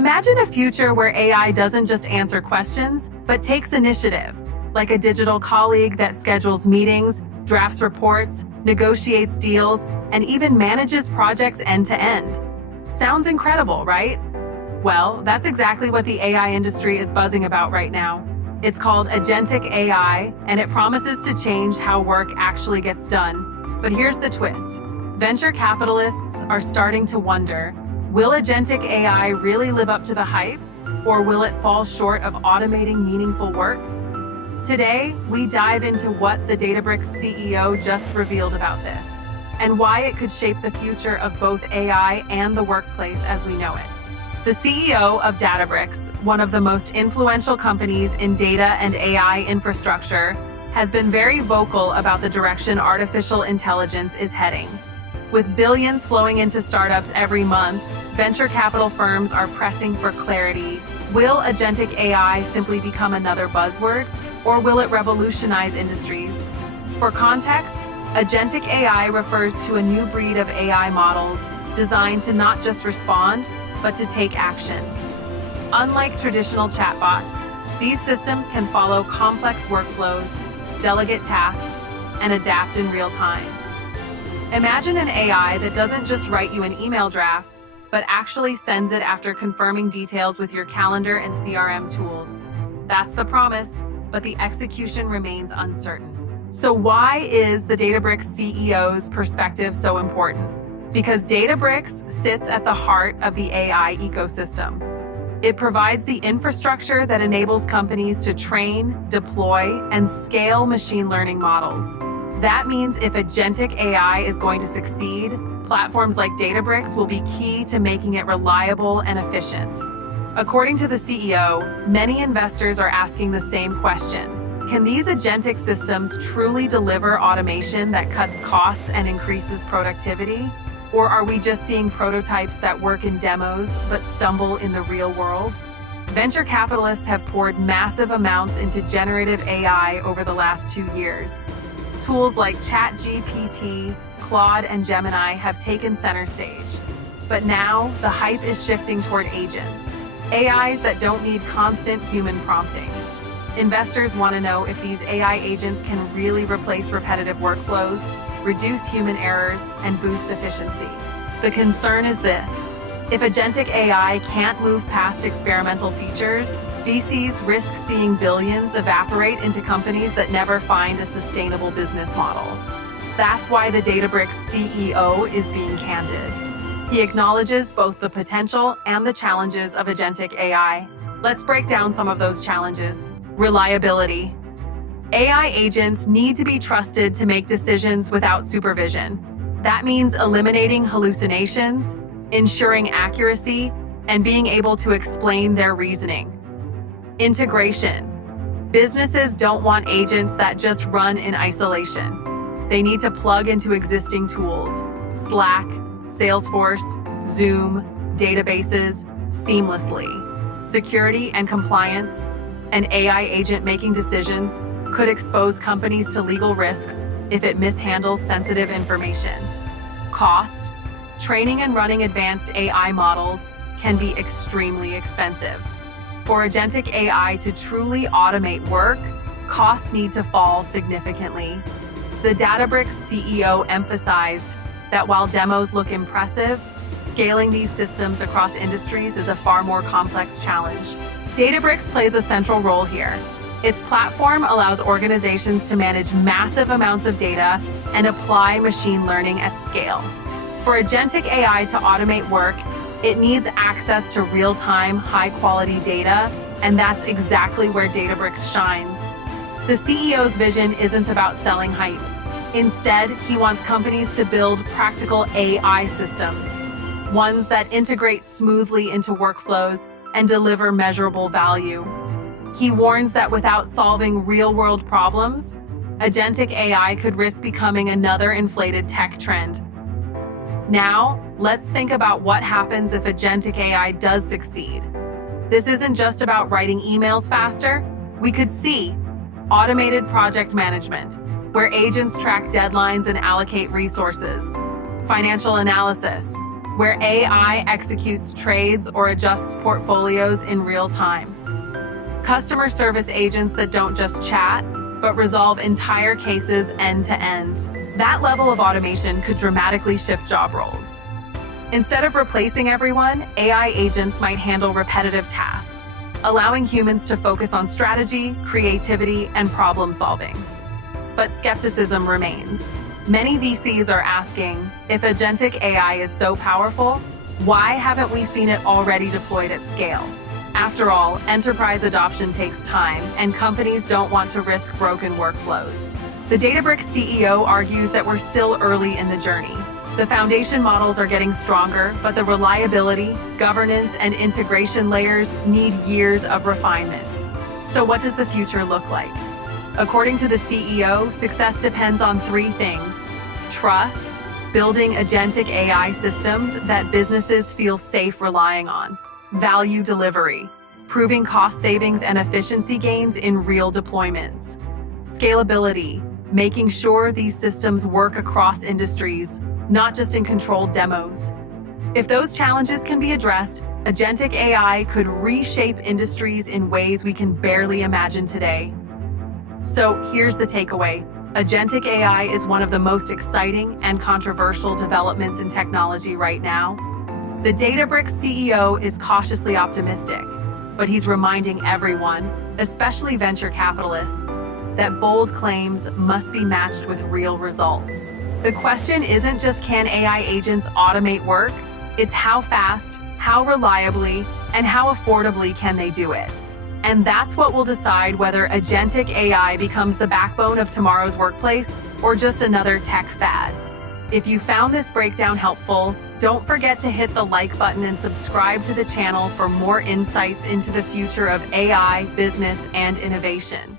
Imagine a future where AI doesn't just answer questions, but takes initiative, like a digital colleague that schedules meetings, drafts reports, negotiates deals, and even manages projects end to end. Sounds incredible, right? Well, that's exactly what the AI industry is buzzing about right now. It's called Agentic AI, and it promises to change how work actually gets done. But here's the twist. Venture capitalists are starting to wonder, will Agentic AI really live up to the hype, or will it fall short of automating meaningful work? Today, we dive into what the Databricks CEO just revealed about this, and why it could shape the future of both AI and the workplace as we know it. The CEO of Databricks, one of the most influential companies in data and AI infrastructure, has been very vocal about the direction artificial intelligence is heading. With billions flowing into startups every month, venture capital firms are pressing for clarity. Will Agentic AI simply become another buzzword, or will it revolutionize industries? For context, Agentic AI refers to a new breed of AI models designed to not just respond, but to take action. Unlike traditional chatbots, these systems can follow complex workflows, delegate tasks, and adapt in real time. Imagine an AI that doesn't just write you an email draft, but actually sends it after confirming details with your calendar and CRM tools. That's the promise, but the execution remains uncertain. So why is the Databricks CEO's perspective so important? Because Databricks sits at the heart of the AI ecosystem. It provides the infrastructure that enables companies to train, deploy, and scale machine learning models. That means if Agentic AI is going to succeed, platforms like Databricks will be key to making it reliable and efficient. According to the CEO, many investors are asking the same question. Can these agentic systems truly deliver automation that cuts costs and increases productivity? Or are we just seeing prototypes that work in demos but stumble in the real world? Venture capitalists have poured massive amounts into generative AI over the last 2 years. Tools like ChatGPT, Claude, and Gemini have taken center stage. But now, the hype is shifting toward agents, AIs that don't need constant human prompting. Investors want to know if these AI agents can really replace repetitive workflows, reduce human errors, and boost efficiency. The concern is this: if Agentic AI can't move past experimental features, VCs risk seeing billions evaporate into companies that never find a sustainable business model. That's why the Databricks CEO is being candid. He acknowledges both the potential and the challenges of Agentic AI. Let's break down some of those challenges. Reliability. AI agents need to be trusted to make decisions without supervision. That means eliminating hallucinations, ensuring accuracy, and being able to explain their reasoning. Integration. Businesses don't want agents that just run in isolation. They need to plug into existing tools, Slack, Salesforce, Zoom, databases, seamlessly. Security and compliance. An AI agent making decisions could expose companies to legal risks if it mishandles sensitive information. Cost. Training and running advanced AI models can be extremely expensive. For Agentic AI to truly automate work, costs need to fall significantly. The Databricks CEO emphasized that while demos look impressive, scaling these systems across industries is a far more complex challenge. Databricks plays a central role here. Its platform allows organizations to manage massive amounts of data and apply machine learning at scale. For Agentic AI to automate work, it needs access to real-time, high-quality data, and that's exactly where Databricks shines. The CEO's vision isn't about selling hype. Instead, he wants companies to build practical AI systems, ones that integrate smoothly into workflows and deliver measurable value. He warns that without solving real-world problems, Agentic AI could risk becoming another inflated tech trend. Now, let's think about what happens if Agentic AI does succeed. This isn't just about writing emails faster. We could see automated project management, where agents track deadlines and allocate resources. Financial analysis, where AI executes trades or adjusts portfolios in real time. Customer service agents that don't just chat, but resolve entire cases end to end. That level of automation could dramatically shift job roles. Instead of replacing everyone, AI agents might handle repetitive tasks, allowing humans to focus on strategy, creativity, and problem solving. But skepticism remains. Many VCs are asking, if agentic AI is so powerful, why haven't we seen it already deployed at scale? After all, enterprise adoption takes time, and companies don't want to risk broken workflows. The Databricks CEO argues that we're still early in the journey. The foundation models are getting stronger, but the reliability, governance, and integration layers need years of refinement. So what does the future look like? According to the CEO, success depends on three things: trust, building agentic AI systems that businesses feel safe relying on; value delivery, proving cost savings and efficiency gains in real deployments; scalability, making sure these systems work across industries, not just in controlled demos. If those challenges can be addressed, agentic AI could reshape industries in ways we can barely imagine today. So here's the takeaway. Agentic AI is one of the most exciting and controversial developments in technology right now. The Databricks CEO is cautiously optimistic, but he's reminding everyone, especially venture capitalists, that bold claims must be matched with real results. The question isn't just can AI agents automate work, it's how fast, how reliably, and how affordably can they do it. And that's what will decide whether agentic AI becomes the backbone of tomorrow's workplace or just another tech fad. If you found this breakdown helpful, don't forget to hit the like button and subscribe to the channel for more insights into the future of AI, business, and innovation.